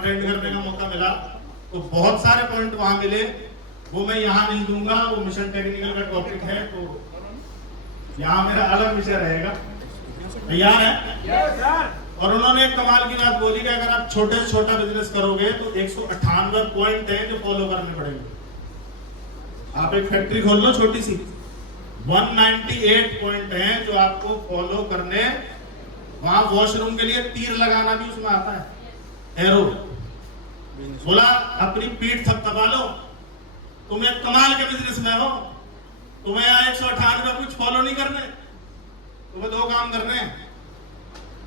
Attend करने का मौका मिला तो बहुत सारे पॉइंट वहां मिले, वो मैं यहाँ नहीं दूंगा, वो मिशन टेक्निकल का टॉपिक है, तो यहाँ मेरा अलग विषय रहेगा। तैयार है? और उन्होंने एक कमाल की बात बोली कि अगर आप छोटे से छोटा बिजनेस करोगे तो 198 पॉइंट है जो फॉलो करने पड़ेंगे। आप एक फैक्ट्री खोल लो छोटी सी, 198 पॉइंट हैं जो आपको फॉलो करने। वहां वॉशरूम के लिए तीर लगाना भी उसमें आता है, एरो। बोला अपनी पीठ थपथपा लो, तुम एक कमाल के बिजनेस में हो, तुम्हें यहाँ 198 कुछ फॉलो नहीं करने, तुम्हें दो काम करने हैं,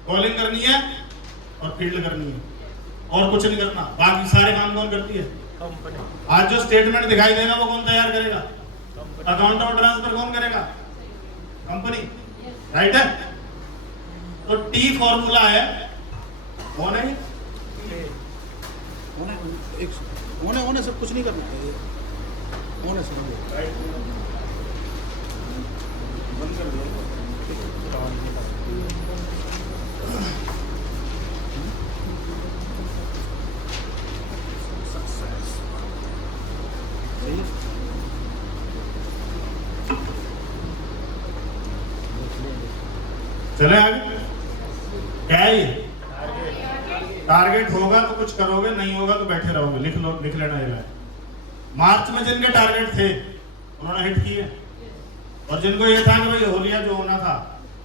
कॉलिंग करनी है और फील्ड करनी है, और कुछ नहीं करना। बाकी सारे काम कौन करती है? कंपनी। आज जो स्टेटमेंट दिखाई देगा वो कौन तैयार करेगा? अकाउंट और ट्रांसफर कौन करेगा? कंपनी। राइट है? तो टी फॉर्मूला है, कौन है? होने सब कुछ नहीं करना चाहिए, होने सब बंद कर दो। चले आगे। क्या है ये? टारगेट होगा तो कुछ करोगे, नहीं होगा तो बैठे रहोगे। लिख लो, लिख लेना ये। मार्च में जिनके टारगेट थे उन्होंने हिट किए, और जिनको ये था कि भाई हो लिया जो होना था,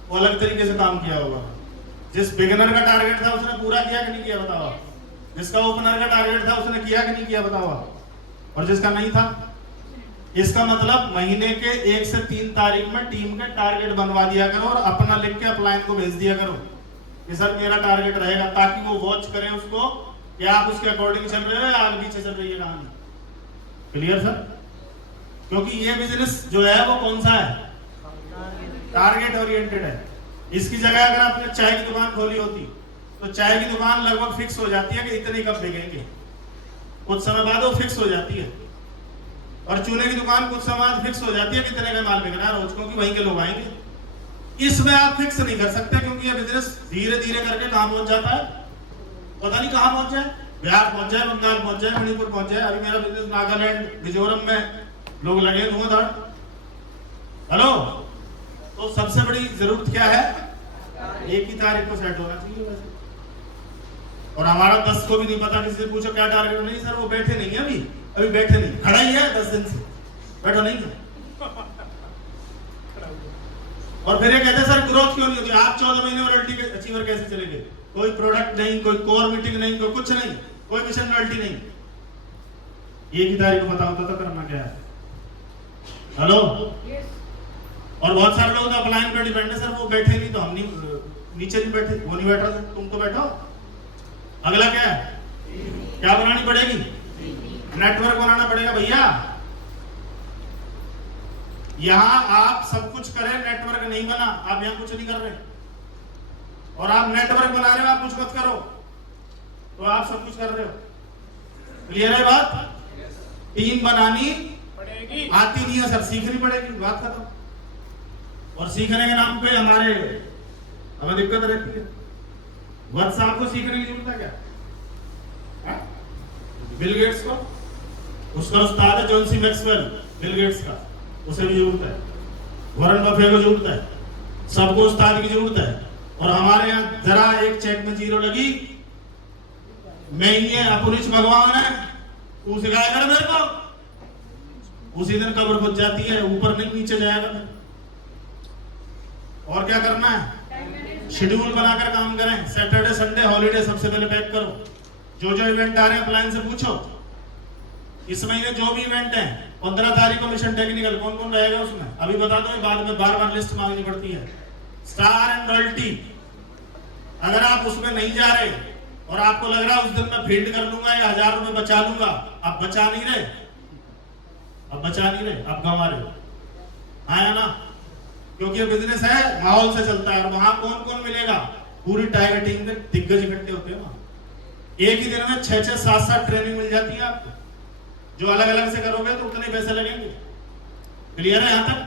वो अलग तरीके से काम किया होगा। जिस बिगिनर का टारगेट था उसने पूरा किया कि नहीं किया बताओ? जिसका ओपनर का टारगेट था उसने किया कि नहीं किया बताओ? और जिसका नहीं था? इसका मतलब महीने के 1 से 3 तारीख में टीम के टारगेट बनवा दिया करो और अपना लिख के अपलाइन को भेज दिया करो कि सर मेरा टारगेट रहेगा, ताकि वो वॉच करें उसको कि आप उसके अकॉर्डिंग चल रहे हो या आगे पीछे चल रही है कहानी। Clear sir? क्योंकि ये बिजनेस जो है वो कौन सा है? टारगेट ओरिएंटेड है। इसकी जगह अगर आपने चाय की दुकान खोली होती तो चाय की दुकान लगभग फिक्स हो जाती है कि इतने कप बिकेंगे, कुछ समय बाद वो फिक्स हो जाती है। और चूने की दुकान कुछ समय बाद फिक्स हो जाती है कितने का माल बिकना है रोज, क्योंकि वहीं के लोग आएंगे। इसमें आप फिक्स नहीं कर सकते, क्योंकि ये बिजनेस धीरे धीरे करके कहां पहुंच जाता है, पता नहीं कहां पहुंच जाए। बिहार पहुंच जाए, बंगाल पहुंच जाए, मणिपुर पहुंच जाए। अभी मेरा बिजनेस नागालैंड, मिजोरम में लोग लगे धुआंधार। हेलो, तो सबसे बड़ी जरूरत क्या है? एक ही तारीख को सेट होना चाहिए वैसे। और हमारा 10 को भी नहीं पता, किसी से पूछो क्या टारगेट? नहीं सर वो बैठे नहीं है, अभी बैठे नहीं, खड़ा ही है 10 दिन से, बैठा नहीं है। और फिर ये कहते हैं सर ग्रोथ क्यों नहीं होती? आप 14 महीने रॉयल्टी के अचीवर कैसे चलेंगे? कोई प्रोडक्ट नहीं, कोई कोर मीटिंग नहीं, कोई कुछ नहीं, कोई मिशन रॉयल्टी नहीं। एक ही तारीख को बताओ तो करना क्या है? हेलो। और बहुत सारे लोग तो अपलाइन पर डिपेंड है, सर वो बैठे नहीं तो हम नहीं, नीचे नहीं बैठे, वो नहीं बैठ रहा, तुम तो बैठो। अगला क्या है? क्या बनानी पड़ेगी? नेटवर्क बनाना पड़ेगा भैया। यहां आप सब कुछ करें, नेटवर्क नहीं बना, आप यहां कुछ नहीं कर रहे। और आप नेटवर्क बना रहे हो, आप कुछ मत करो, तो आप सब कुछ कर रहे हो। क्लियर है बात? टीम बनानी पड़ेगी, आती नहीं है सर, सीखनी पड़ेगी, बात खत्म। और सीखने के नाम पे हमें दिक्कत रहती है। व्हाट्सएप को सीखने की जरूरत है क्या? बिल गेट्स को, उसका उस्ताद है John C Maxwell, Bill Gates का, उसे भी जरूरत है। वॉरेन बफे को जरूरत है, सबको उस्ताद की जरूरत है। और हमारे यहाँ जरा एक चेक में जीरो लगी, मैं ये अपुनिच भगवान है, तू सिखाया कर मेरे को, उसी दिन कब्र बच जाती है, ऊपर नहीं नीचे जाएगा। और क्या करना है? शेड्यूल बनाकर काम करें। सैटरडे संडे हॉलीडे सबसे पहले पैक करो। जो इवेंट आ रहे हैं अपलाइन से पूछो। इस महीने जो भी इवेंट है, 15 तारीख को मिशन टेक्निकल, कौन कौन रहेगा उसमें अभी बता दो, बाद में बार बार लिस्ट मांगनी पड़ती है। स्टार एंड रॉयल्टी, अगर आप उसमें नहीं जा रहे और आपको लग रहा है उस दिन मैं फील्ड कर लूंगा या 1000 रुपए बचा लूंगा, आप बचा नहीं रहे, आप गंवा रहे हो। हाँ या ना? क्योंकि बिजनेस है, माहौल से चलता है। और वहां कौन कौन मिलेगा? पूरी टाइगर टीम के दिग्गज इकट्ठे होते हैं। एक ही दिन में 6-6, 7-7 ट्रेनिंग मिल जाती है आपको, जो अलग अलग से करोगे तो उतने पैसे लगेंगे। क्लियर है? यहां तक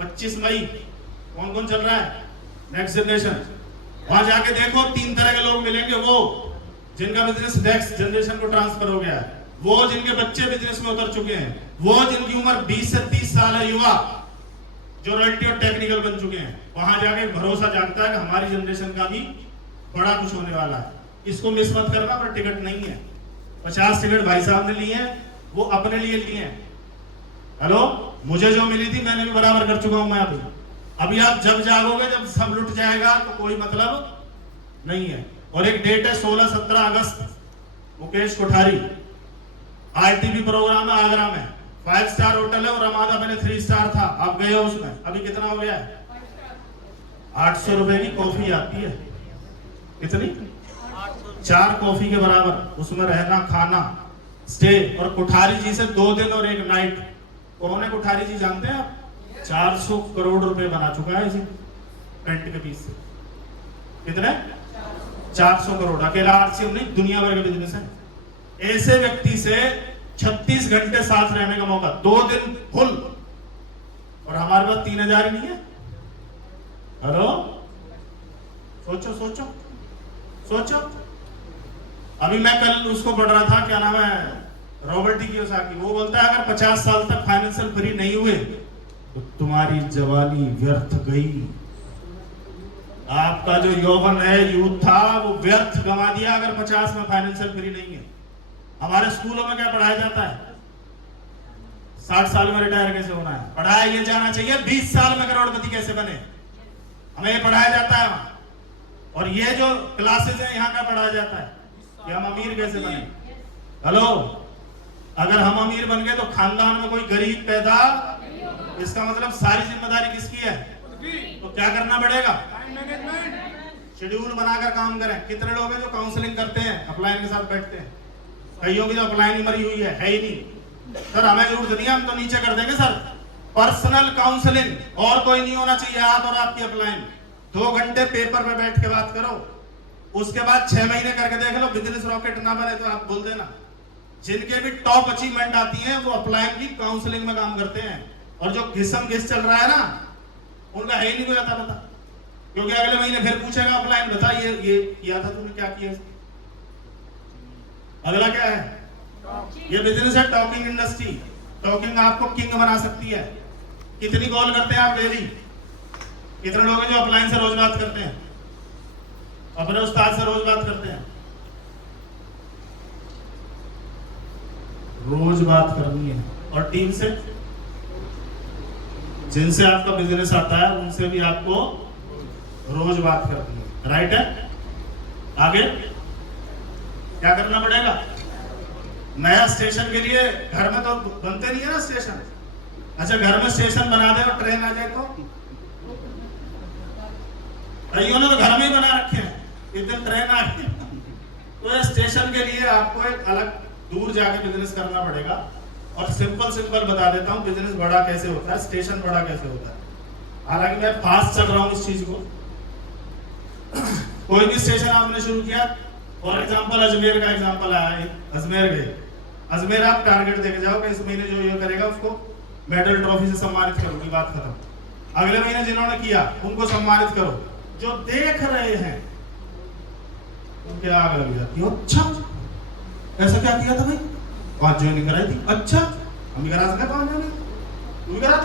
25 मई कौन कौन चल रहा है? Next generation. वहां जाके देखो 3 तरह के लोग मिलेंगे। वो जिनका बिजनेस नेक्स्ट जनरेशन को ट्रांसफर हो गया है, वो जिनके बच्चे बिजनेस में उतर चुके हैं, वो जिनकी उम्र 20 से 30 साल है, युवा जो रॉयल्टी और टेक्निकल बन चुके हैं, वहां जाके भरोसा जागता है कि हमारी जनरेशन का भी बड़ा कुछ होने वाला है। इसको मिस मत करना, पर टिकट नहीं है। 50 टिकट भाई साहब ने लिए हैं, वो अपने लिए लिए हैं। हेलो, मुझे जो मिली थी मैंने भी बराबर कर चुका हूं मैं। अभी आप जब जागोगे, जब सब लुट जाएगा तो कोई मतलब नहीं है। और एक डेट है 16-17 अगस्त, मुकेश कोठारी आईटीबी प्रोग्राम है आगरा में, 5 स्टार होटल है और रमादा पहले 3 स्टार था, आप गए हो उसमें, अभी कितना हो गया है? 800 रुपए की कॉफी आती है। कितनी? 4 कॉफी के बराबर, उसमें रहना खाना स्टे, और कोठारी जी से 2 दिन और 1 नाइट। कौन है कोठारी जी, जानते हैं आप? 400 करोड़ रुपए बना चुका है इसी रेंट के फीस से। कितने? 400 करोड़। अकेला आरसीएम नहीं, दुनिया भर का बिजनेस है। ऐसे व्यक्ति से 36 घंटे साथ रहने का मौका, 2 दिन फुल, और हमारे पास 3000 ही नहीं है। हेलो, सोचो सोचो सोचो। अभी मैं कल उसको पढ़ रहा था, क्या नाम है, रॉबर्ट डी कियोसाकी, वो बोलता है अगर 50 साल तक फाइनेंशियल फ्री नहीं हुए तो तुम्हारी जवानी व्यर्थ गई। आपका जो यौवन है, यूथ था, वो व्यर्थ गंवा दिया अगर 50 में फाइनेंशियल फ्री नहीं है। हमारे स्कूलों में क्या पढ़ाया जाता है? 60 साल में रिटायर कैसे होना है पढ़ाया ये जाना चाहिए, 20 साल में करोड़पति कैसे बने, हमें ये पढ़ाया जाता है। और ये जो क्लासेस है यहाँ का पढ़ाया जाता है कि हम अमीर कैसे बने। हेलो, अगर हम अमीर बन गए तो खानदान में कोई गरीब पैदा, इसका मतलब सारी जिम्मेदारी किसकी है? तो क्या करना पड़ेगा? शेड्यूल बनाकर काम करें। कितने लोग हैं जो काउंसलिंग करते हैं, अपलाइन के साथ बैठते हैं? कईयों की तो अपलाइन ही मरी हुई है ही नहीं। सर हमें जरूरत नहीं है, हम तो नीचे कर देंगे सर। पर्सनल काउंसलिंग, और कोई नहीं होना चाहिए, आप और आपकी अपलाइन। 2 घंटे पेपर में बैठ के बात करो, उसके बाद 6 महीने करके देख लो, बिजनेस रॉकेट ना बने तो आप बोल देना। जिनके भी टॉप अचीवमेंट आती है वो अपलाइन की काउंसलिंग में काम करते हैं। और जो घिसम घिस चल रहा है ना, उनका है ही नहीं कोई आता पता, क्योंकि अगले महीने फिर पूछेगा अपलाइन, बता ये किया था तुमने, क्या किया? अगला क्या है? ये बिजनेस है टॉकिंग इंडस्ट्री। टॉकिंग आपको किंग बना सकती है। कितनी कॉल करते हैं आप डेली? कितने लोग हैं जो अपलाइन से रोज बात करते हैं, अपने उस्ताद से रोज बात करते हैं? रोज बात करनी है। और टीम से, जिनसे आपका बिजनेस आता है उनसे भी आपको रोज बात करनी है। राइट है? आगे क्या करना पड़ेगा? नया स्टेशन के लिए घर में तो बनते नहीं है ना स्टेशन। अच्छा, घर में स्टेशन बना दे और ट्रेन आ जाए तो? कईयों ने तो घर में ही बना रखे हैं, एक दिन ट्रेन आ गई। तो स्टेशन के लिए आपको एक अलग दूर जाके बिजनेस करना पड़ेगा। और सिंपल बता देता हूँ बिजनेस बड़ा कैसे होता है, स्टेशन बड़ा कैसे होता है। हालांकि मैं फास्ट चल रहा हूँ इस चीज को। कोई भी स्टेशन आपने शुरू किया, फॉर एग्जांपल अजमेर का एग्जांपल आया, अजमेर गए, अजमेर आप टारगेट देके जाओ कि इस महीने जो ये करेगा उसको मेडल ट्रॉफी से सम्मानित करो, बात खत्म। अगले महीने जिन्होंने किया उनको सम्मानित करो। जो देख रहे हैं उनके आग लग जाती है। अच्छा, ऐसा क्या किया था भाई? 5 ज्वाइनिंग कराई थी। अच्छा, हम भी करा सकते 5 ज्वाइनिंग, तुम भी करा।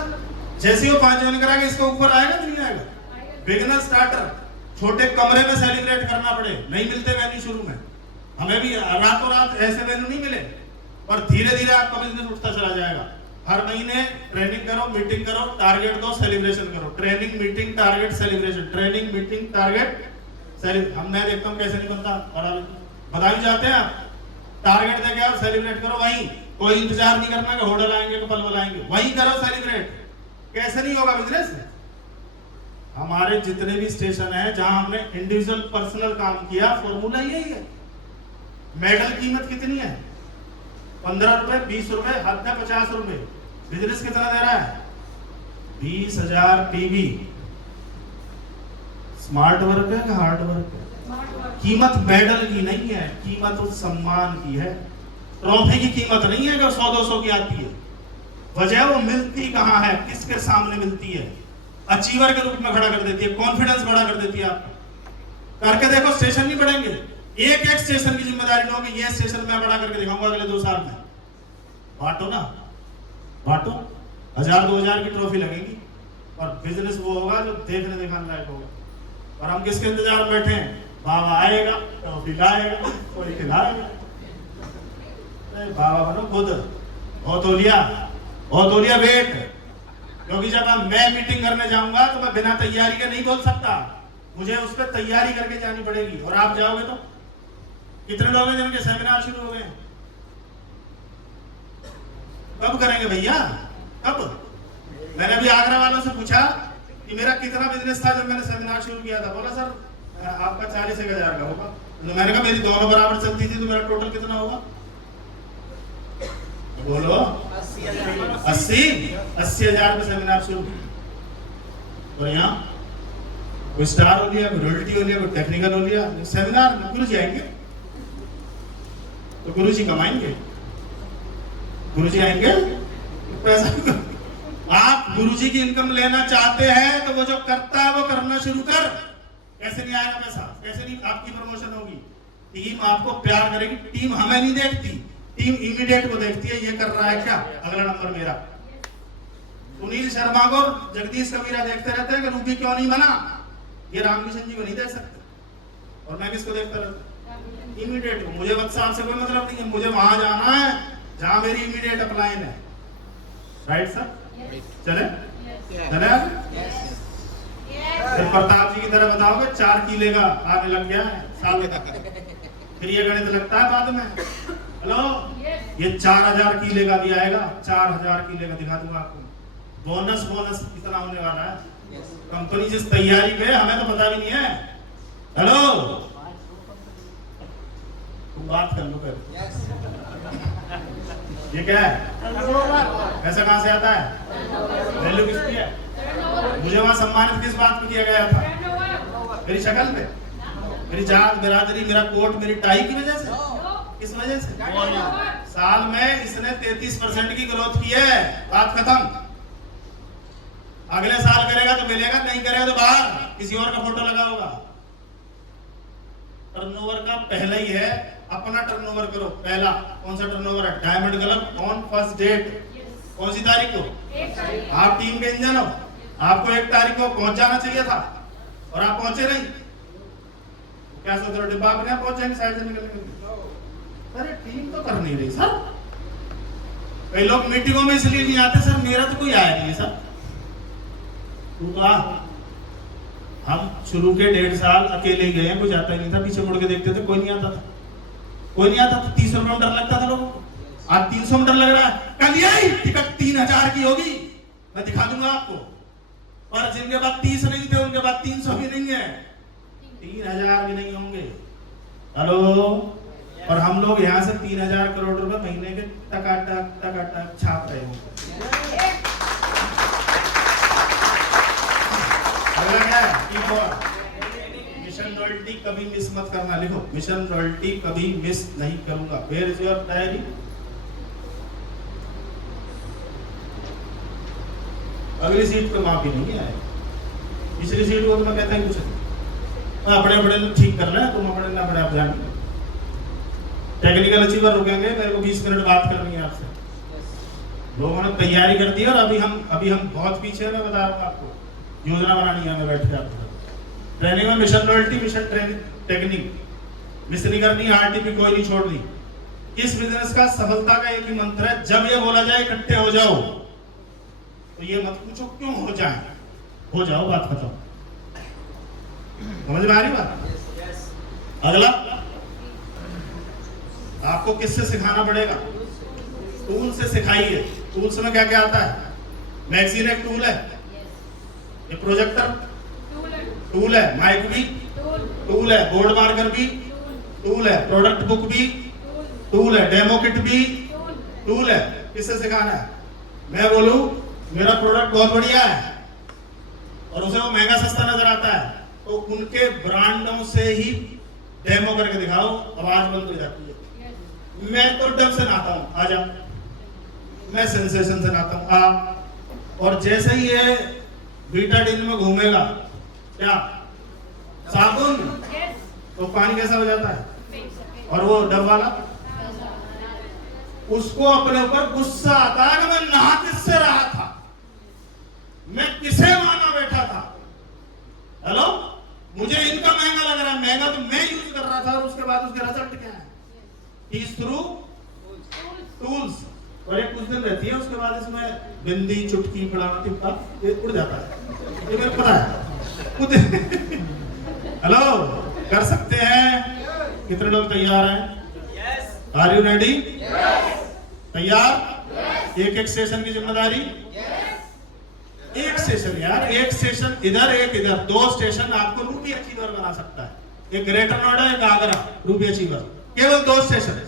जैसे ही वो 5 ज्वाइनिंग कराएगा, इसके ऊपर आएगा तो नहीं आएगा? बिगिनर स्टार्टर, छोटे कमरे में सेलिब्रेट करना पड़े, नहीं मिलते वेन्यू शुरू में। हमें भी रातों रात ऐसे वेन्यू नहीं मिले, पर धीरे धीरे आपका बिजनेस उठता चला जाएगा। हर महीने ट्रेनिंग करो, मीटिंग करो, टारगेट दो, सेलिब्रेशन करो। Training, meeting, target, celebration, training, meeting, target, celebration. हम मैं देखता हूँ कैसे नहीं बनता, बता भी जाते हैं आप। टारगेट देके आप सेलिब्रेट करो वहीं, कोई इंतजार नहीं करना कि होटल आएंगे, कपल बुलाएंगे, वहीं करो सेलिब्रेट। कैसे नहीं होगा बिजनेस? हमारे जितने भी स्टेशन है जहां हमने इंडिविजुअल पर्सनल काम किया, फॉर्मूला यही है। मेडल कीमत कितनी है? 15 रुपए, 20 रुपए, हद है 50 रुपए। बिजनेस कितना दे रहा है? 20,000 टीवी। स्मार्ट वर्क है कि हार्ड वर्क है? कीमत मेडल की नहीं है, कीमत उस सम्मान की है। ट्रॉफी की कीमत नहीं है जो 100-200 की आती है। वजह वो मिलती कहाँ है, किसके सामने मिलती है? अचीवर के रूप में खड़ा कर देती है, कॉन्फिडेंस बड़ा कर देती है आपको। करके देखो, स्टेशन नहीं बढ़ेंगे, एक एक स्टेशन की जिम्मेदारी लो कि ये स्टेशन मैं बड़ा करके दिखाऊंगा अगले 2 साल में। बांटो ना, बांटो। 1000-2000 की ट्रॉफी लगेगी और बिजनेस वो होगा जो देखने दिखाने लायक होगा। और हम किसके इंतजार में बैठे हैं? बाबा आएगा, ट्रॉफी लाएगा, कोई खिलाएगा। बाबा बनो खुद, बहुत हो लिया वेट। क्योंकि जब मैं मीटिंग करने जाऊंगा तो मैं बिना तैयारी के नहीं बोल सकता, मुझे उस पर तैयारी करके जानी पड़ेगी। और आप जाओगे तो कितने लोग हैं जिनके सेमिनार शुरू हो गए? कब करेंगे भैया, कब? मैंने अभी आगरा वालों से पूछा कि मेरा कितना बिजनेस था जब मैंने सेमिनार शुरू किया था। बोला सर आपका 40,000 का होगा। तो मैंने कहा मेरी दोनों बराबर चलती थी तो मेरा टोटल कितना होगा? बोलो 80,000 का सेमिनार शुरू। और यहाँ कोई स्टार हो लिया, कोई रॉयल्टी हो लिया, कोई टेक्निकल हो लिया, सेमिनार में गुरु जी आएंगे तो गुरु जी कमाएंगे, गुरु जी आएंगे पैसा। आप गुरु जी की इनकम लेना चाहते हैं तो वो जो करता है वो करना शुरू कर। कैसे नहीं आएगा पैसा, कैसे नहीं आपकी प्रमोशन होगी? टीम आपको प्यार करेगी। टीम हमें नहीं देखती, टीम इमीडिएट को देखती है, ये कर रहा है क्या, अगला नंबर मेरा। सुनील शर्मा को जगदीश कबीरा देखते रहते हैं कि रूबी क्यों नहीं बना, ये रामकिशन जी को नहीं देख सकते। और मैं किसको देखता रहता? इमीडिएट को। मुझे WhatsApp से कोई मतलब नहीं है, मुझे वहां जाना है जहां मेरी इमीडिएट अपलाइन है। Right sir? चले चले फिर प्रताप जी की तरह बताओगे 4 किले का आने लग गया है साल का, फिर ये गणित लगता है बाद में। हेलो, ये 4000 किले का भी आएगा, 4000 किले का दिखा दूंगा आपको। बोनस कितना होने वाला है। कंपनी जिस तैयारी पे, हमें तो पता भी नहीं है। हेलो, तुम बात कर लो फिर। ये क्या है? पैसा कहां से आता है? वैल्यू किसकी है? मुझे वहां सम्मानित किस बात पे किया गया था? मेरी शक्ल पे, मेरी जात बिरादरी, मेरा कोट, मेरी टाई की वजह से? किस वजह से? साल में इसने 33% की ग्रोथ की है, बात खत्म। अगले साल करेगा तो मिलेगा, नहीं करेगा तो बाहर किसी और का फोटो लगा होगा। टर्नओवर का पहला ही है, अपना टर्नओवर करो। पहला कौन सा टर्नओवर है? Diamond club on first date. कौन सी तारीख को? आप टीम के इंजन हो, आपको 1 तारीख को पहुंच जाना चाहिए था और आप पहुंचे नहीं। क्या सोच रहे हो? डिब्बा अपने आप पहुंचेंगे साइड से निकल। अरे टीम तो कर नहीं रही सर। कई लोग मीटिंगों में इसलिए नहीं आते सर, मेरा तो कोई आया नहीं है सर। हम शुरू के 1.5 साल अकेले ही गए हैं, कोई जाता ही नहीं था। पीछे मुड़ के देखते थे, कोई नहीं आता था, कोई नहीं आता था। 300 में डर लगता था लोगों को, आज 300 में डर लग रहा है। कल यही टिकट 3000 की होगी, मैं दिखा दूंगा आपको। और जिनके पास 30 नहीं थे उनके पास 300 भी नहीं है, 3000 भी नहीं होंगे। हेलो, और हम लोग यहाँ से 3000 करोड़ रुपए महीने के टकाटक छाप रहे होंगे। अगला क्या है? मिशन रॉयल्टी कभी मिस मत करना। लिखो, मिशन रॉयल्टी कभी मिस नहीं करूंगा। Where is your diary? अगली सीट पे माफी नहीं है, पिछली सीट को तो मैं कहता ही कुछ नहीं। अपने बड़े ठीक कर ले, तुम अपने ना बड़े आप जान। टेक्निकल अचीवर रुकेंगे, मेरे को 20 मिनट बात करनी है आपसे। लोगों ने तैयारी कर दी और अभी हम बहुत पीछे हैं। मैं बता रहा हूँ आपको, योजना बनानी है, मैं बैठ के ट्रेनिंग में। Mission royalty, mission training technique miss नहीं करनी, आरटीपी कोई नहीं छोड़नी। इस बिजनेस का सफलता का एक ही मंत्र है, जब ये बोला जाए इकट्ठे हो जाओ तो ये मत पूछो क्यों हो जाए, हो जाओ, बात खत्म। समझ में आ रही बात? अगला आपको किससे सिखाना पड़ेगा? टूल से सिखाइए। टूल्स में क्या क्या आता है? मैगजीन एक टूल है, ये प्रोजेक्टर टूल है, माइक भी टूल है, बोर्ड मार्कर भी टूल है, प्रोडक्ट बुक भी टूल है, डेमो किट भी टूल है। किससे सिखाना है? मैं बोलूं मेरा प्रोडक्ट बहुत बढ़िया है और उसे वो महंगा सस्ता नजर आता है, तो उनके ब्रांडों से ही डेमो करके दिखाओ, आवाज बंद हो जाती है। मैं तो डब से नहाता हूं, आजा। मैं सेंसेशन से नहाता हूं, आ। और जैसे ही ये बीटाडीन में घूमेगा क्या साबुन, तो पानी कैसा हो जाता है? और वो डब वाला, उसको अपने ऊपर गुस्सा आता है कि मैं नहा किससे रहा था, मैं किसे माना बैठा था। हेलो, मुझे इनका महंगा लग रहा है, महंगा तो मैं यूज कर रहा था, और उसके बाद उसके रिजल्ट क्या है? Tease through tools. और एक कुछ दिन रहती है, उसके बाद इसमें बिंदी चुटकी फलाना टिप्पा ये उड़ जाता है, ये मेरे को पता है। हेलो, कर सकते हैं? कितने लोग तैयार हैं? Are you ready? तैयार? एक एक सेशन की जिम्मेदारी, एक सेशन यार, एक सेशन इधर एक इधर, 2 स्टेशन आपको रूबी अचीवर बना सकता है। एक ग्रेटर नोएडा, एक आगरा, रूबी अचीवर, केवल 2 स्टेशन।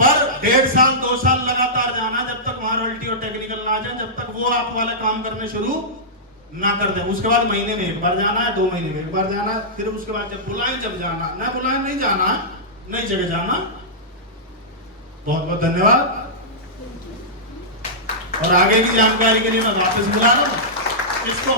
पर 1.5 साल 2 साल लगातार जाना, जब तक वहां रॉयल्टी और टेक्निकल ना आ जाए, जब तक वो आप वाले काम करने शुरू ना कर दे। उसके बाद महीने में 1 बार जाना है, 2 महीने में 1 बार जाना है, फिर उसके बाद जब बुलाएं जब जाना, ना बुलाएं नहीं जाना, नई जगह जाना। बहुत बहुत धन्यवाद। और आगे की जानकारी के लिए मैं वापस बुला रहा हूं किसको?